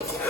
Thank you.